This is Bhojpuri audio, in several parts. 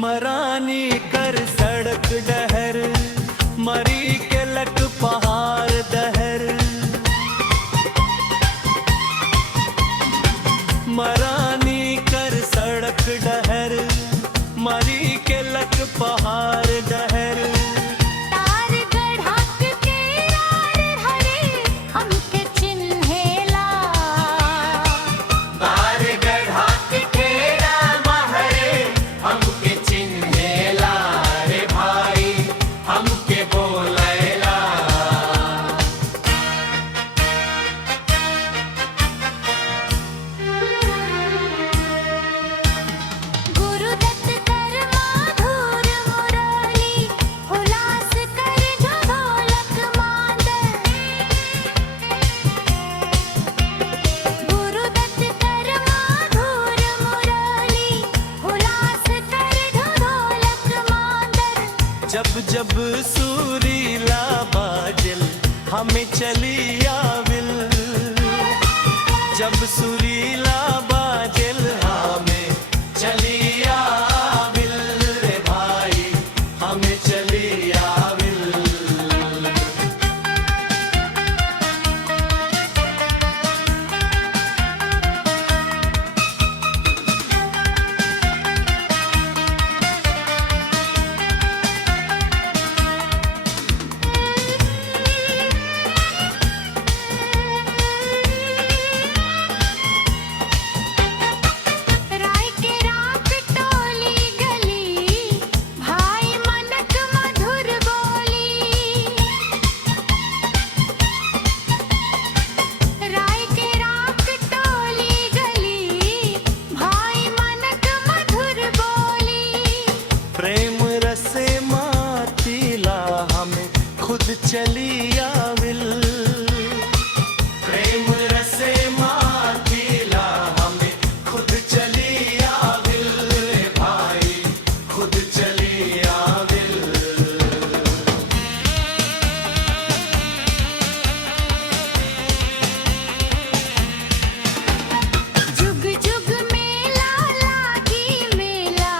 मरानी कर सड़क डहर, मरी के लक पहाड़ दहर। मरानी कर सड़क डहर, मरी के लक पहाड़ दहर। तार गढ़ाक के रार हरे हमके चिन्हेला। तार गढ़ाक के राम हरे हमके चिन्हेला रे भाई, हमके बोलेला। गुरुदत्त कर माधुर मुरली, हुलास कर ढोलक मांदर। गुरुदत्त कर माधुर मुरली, हुलास कर ढोलक मांदर। जब जब सुरीला बाजल हमें चली आविल। जब सुरीला बाजल हमें चली आविल रे भाई, हमें चली आविल। राय के रात टोली गली, भाई मनक मधुर बोली। राय के रात टोली गली, भाई मनक मधुर बोली। प्रेम रसे मातीला हमें खुद चली आविल। प्रेम रसे मातीला हमें खुद चली आविल रे भाई, खुद चली आविल। जुग जुग मेला लागी मेला,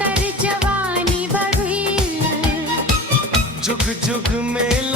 कर जवानी बढ़ी। जुग जुग मेला